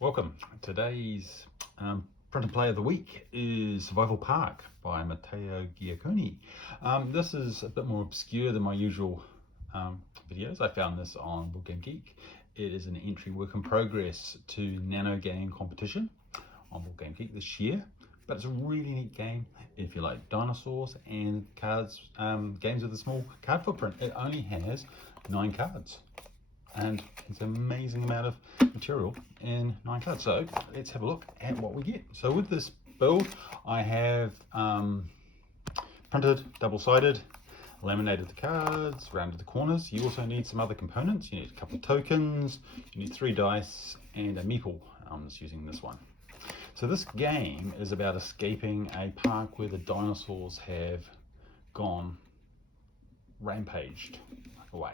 Welcome. Today's print and play of the week is Survival Park by Matteo Giacconi. This is a bit more obscure than my usual videos. I found this on BoardGameGeek. It is an entry work in progress to Nano Game competition on BoardGameGeek this year. But it's a really neat game if you like dinosaurs and cards, games with a small card footprint. It only has 9 cards. And it's an amazing amount of material in 9 cards. So let's have a look at what we get. So with this build, I have printed, double-sided, laminated the cards, rounded the corners. You also need some other components. You need a couple of tokens, you need 3 dice, and a meeple. I'm just using this one. So this game is about escaping a park where the dinosaurs have gone rampaged away.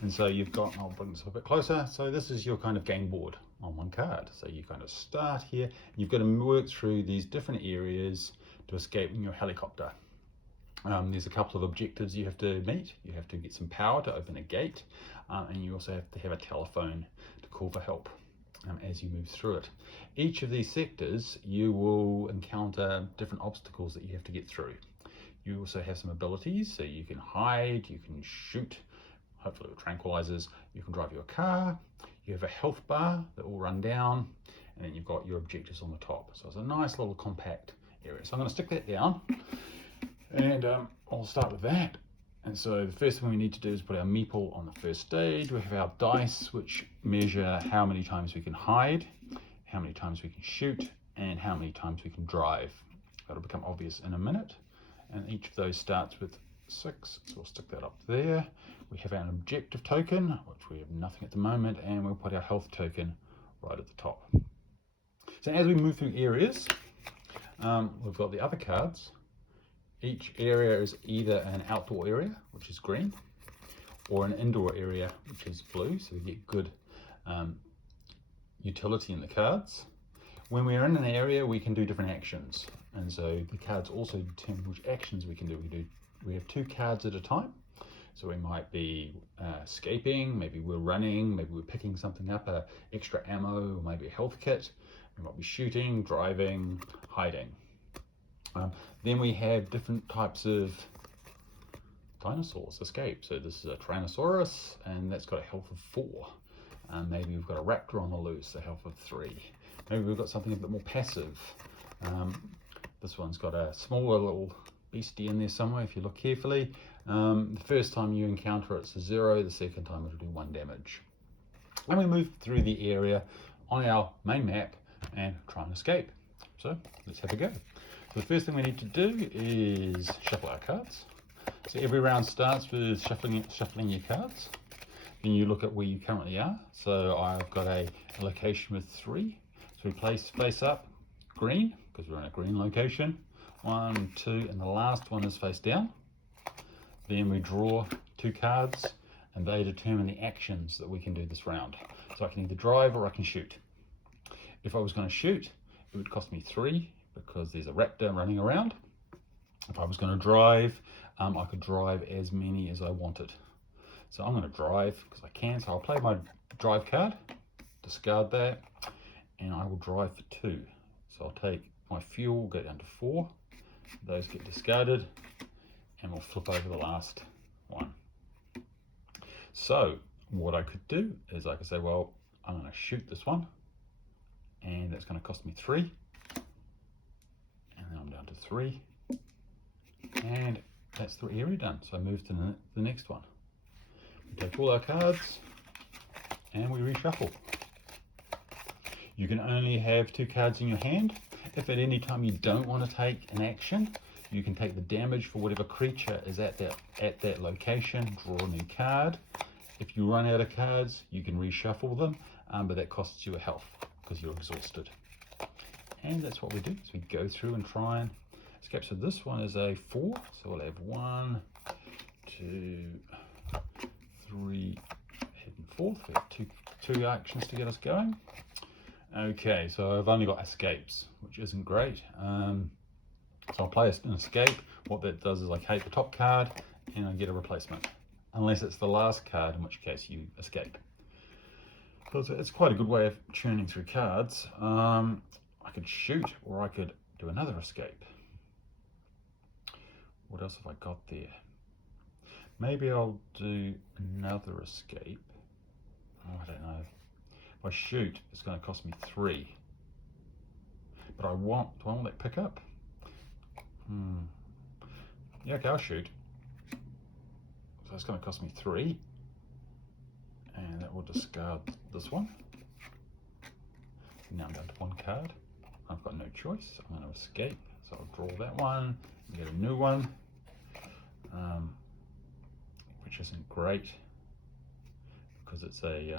And so you've got, I'll bring this a bit closer, so this is your kind of game board on one card. So you kind of start here, and you've got to work through these different areas to escape in your helicopter. There's a couple of objectives you have to meet. You have to get some power to open a gate, and you also have to have a telephone to call for help as you move through it. Each of these sectors, you will encounter different obstacles that you have to get through. You also have some abilities, so you can hide, you can shoot, hopefully with tranquilizers, you can drive your car, you have a health bar that will run down, and then you've got your objectives on the top. So it's a nice little compact area. So I'm going to stick that down, and I'll start with that. And so the first thing we need to do is put our meeple on the first stage. We have our dice, which measure how many times we can hide, how many times we can shoot, and how many times we can drive. That'll become obvious in a minute. And each of those starts with 6, so we'll stick that up there. We have an objective token, which we have nothing at the moment, and we'll put our health token right at the top. So as we move through areas, we've got the other cards. Each area is either an outdoor area, which is green, or an indoor area, which is blue, so we get good utility in the cards. When we're in an area, we can do different actions, and so the cards also determine which actions we can do. We have 2 cards at a time, so we might be escaping, maybe we're running, maybe we're picking something up, extra ammo, or maybe a health kit. We might be shooting, driving, hiding. Then we have different types of dinosaurs escape. So this is a Tyrannosaurus, and that's got a health of 4. Maybe we've got a raptor on the loose, a health of 3. Maybe we've got something a bit more passive. This one's got a smaller little beastie in there somewhere if you look carefully. The first time you encounter it's a 0, the second time it'll do 1 damage. And we move through the area on our main map and try and escape. So let's have a go. So the first thing we need to do is shuffle our cards. So every round starts with shuffling your cards. Then you look at where you currently are. So I've got a location with 3. So we place face up green, because we're in a green location. 1, 2, and the last one is face down. Then we draw 2 cards, and they determine the actions that we can do this round. So I can either drive or I can shoot. If I was going to shoot, it would cost me 3 because there's a raptor running around. If I was going to drive, I could drive as many as I wanted. So I'm going to drive because I can. So I'll play my drive card, discard that, and I will drive for 2. So I'll take my fuel, go down to 4. Those get discarded, and we'll flip over the last one. So what I could do is I could say, well, I'm going to shoot this one, and that's going to cost me 3. And then I'm down to 3. And that's the area done. So I move to the next one. We take all our cards, and we reshuffle. You can only have 2 cards in your hand. If at any time you don't want to take an action, you can take the damage for whatever creature is at that location, draw a new card. If you run out of cards, you can reshuffle them, but that costs you a health because you're exhausted. And that's what we do, is we go through and try and escape. So this one is a 4, so we'll have 1, 2, 3, and 4th. We have two actions to get us going. Okay, so I've only got escapes, which isn't great. So I'll play an escape. What that does is I take the top card and I get a replacement, unless it's the last card, in which case you escape. because it's quite a good way of churning through cards. I could shoot, or I could do another escape. What else have I got there? Maybe I'll do another escape. Oh, I don't know. If I shoot, it's going to cost me 3. But do I want that pickup? Yeah, okay, I'll shoot. So it's going to cost me 3. And that will discard this one. Now I'm down to 1 card. I've got no choice. I'm going to escape. So I'll draw that one and get a new one. Which isn't great because it's a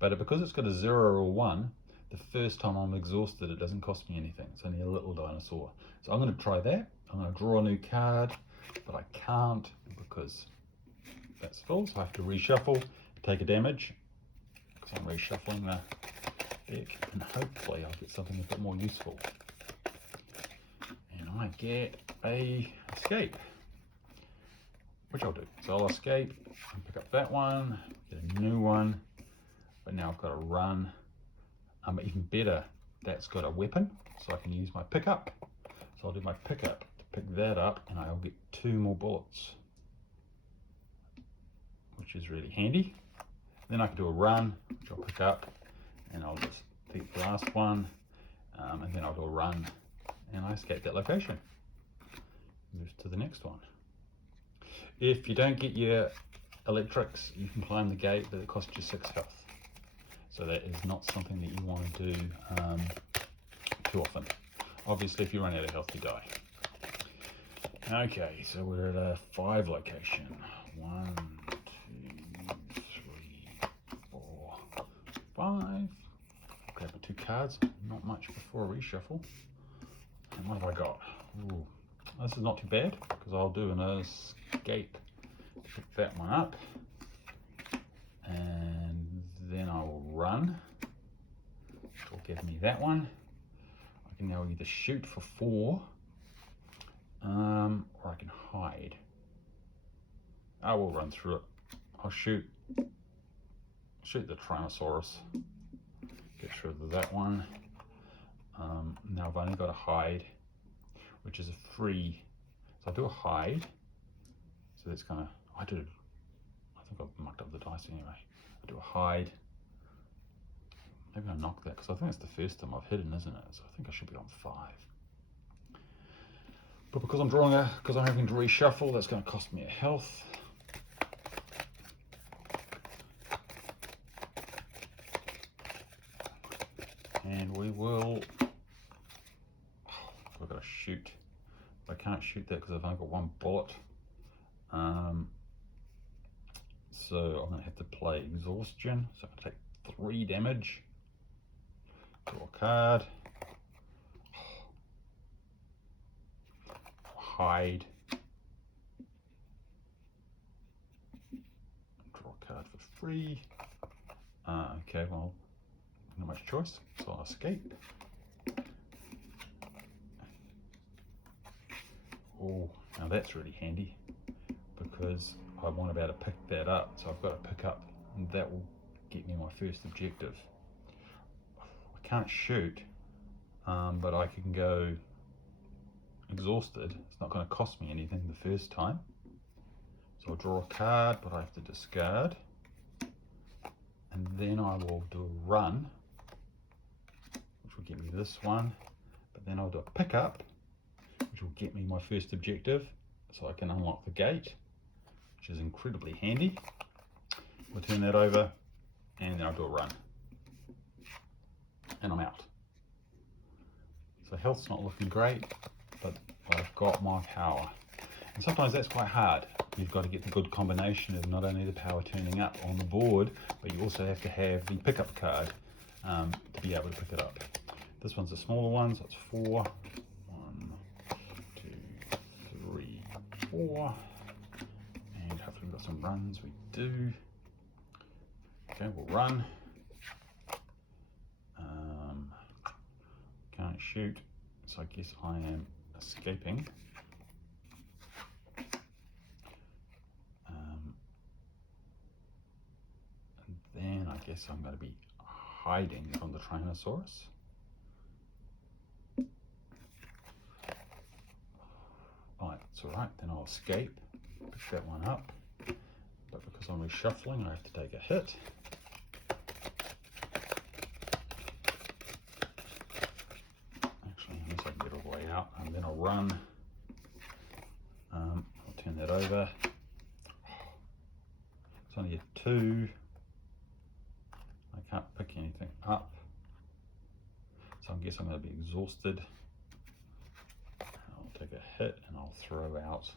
because it's got a 0 or a 1, the first time I'm exhausted it doesn't cost me anything. It's only a little dinosaur. So I'm going to try that. I'm going to draw a new card, but I can't because that's full, so I have to reshuffle, take a damage because I'm reshuffling the deck, and hopefully I'll get something a bit more useful. And I get a escape, which I'll do. So I'll escape and pick up that one, get a new one, but now I've got to run. Even better, that's got a weapon, so I can use my pickup. So I'll do my pickup to pick that up, and I'll get 2 more bullets, which is really handy. Then I can do a run, which I'll pick up, and I'll just take the last one, and then I'll do a run, and I escape that location. Move to the next one. If you don't get your electrics, you can climb the gate, but it costs you 6 health. So that is not something that you want to do too often. Obviously, if you run out of health, you die. Okay, so we're at a 5 location. 1, 2, 3, 4, 5. Grab 2 cards, not much before a reshuffle. And what have I got? Ooh, this is not too bad because I'll do an escape to pick that one up. And then I will run, which will give me that one. I can now either shoot for 4, or I can hide. I will run through it. I'll shoot the Tyrannosaurus, get rid of that one. Now I've only got a hide, which is a free. So I'll do a hide. So that's kind of, I think I've mucked up the dice anyway. I do a hide. Maybe I'll knock that because I think it's the first time I've hidden, isn't it? So I think I should be on 5. But because I'm having to reshuffle, that's going to cost me a health. And we will. I've got to shoot. I can't shoot that because I've only got 1 bullet. So I'm going to have to play exhaustion. So I'm going to take 3 damage. Draw a card. Hide. Draw a card for free. Okay, well, not much choice, so I'll escape. Oh, now that's really handy because I want to be able to pick that up. So I've got to pick up, and that will get me my first objective. I can't shoot, but I can go exhausted. It's not going to cost me anything the first time. So I'll draw a card, but I have to discard. And then I will do a run, which will get me this one. But then I'll do a pickup, which will get me my first objective, so I can unlock the gate, which is incredibly handy. We'll turn that over, and then I'll do a run. And I'm out. So health's not looking great, but I've got my power. And sometimes that's quite hard. You've got to get the good combination of not only the power turning up on the board, but you also have to have the pickup card to be able to pick it up. This one's a smaller one, so it's 4. 1, 2, 3, 4. And hopefully we've got some runs. We do. Okay, we'll run. Can't shoot, so I guess I am escaping. And then I guess I'm going to be hiding from the Tyrannosaurus. Right, it's alright, then I'll escape, pick that one up, but because I'm reshuffling I have to take a hit. Actually, unless I can get all the way out, and then I'll run. I'll turn that over. It's only a 2. I can't pick anything up, so I guess I'm going to be exhausted. I'll take a hit and I'll throw out.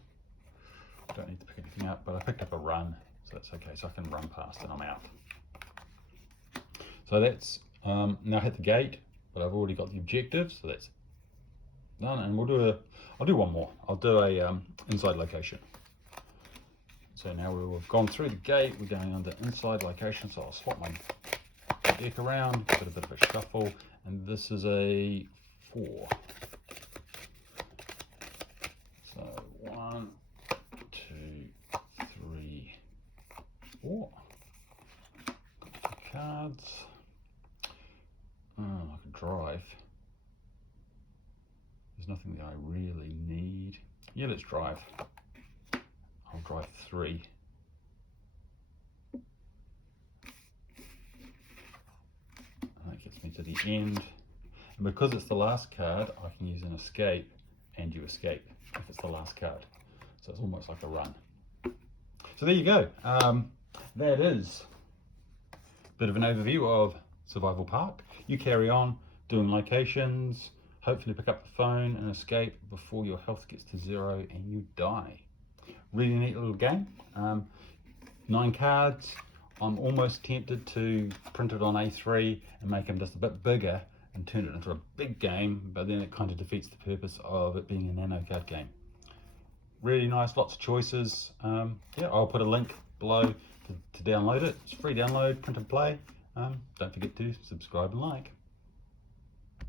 Don't need to pick anything up, but I picked up a run, so that's okay. So I can run past and I'm out. So that's now hit the gate, but I've already got the objective, so that's done. And I'll do one more. I'll do a inside location. So now we've gone through the gate, we're going under inside location. So I'll swap my deck around, get a bit of a shuffle, and this is a 4. So 1, 2, 3, 4. Got 2 cards. I can drive. There's nothing that I really need. Yeah, let's drive. I'll drive 3. And that gets me to the end. And because it's the last card, I can use an escape, and you escape if it's the last card. So it's almost like a run. So there you go. That is a bit of an overview of Survival Park. You carry on doing locations, hopefully pick up the phone and escape before your health gets to 0 and you die. Really neat little game. 9 cards. I'm almost tempted to print it on A3 and make them just a bit bigger and turn it into a big game, but then it kind of defeats the purpose of it being a nano card game. Really nice, lots of choices. Yeah, I'll put a link below to download it. It's free download, print and play. Don't forget to subscribe and like.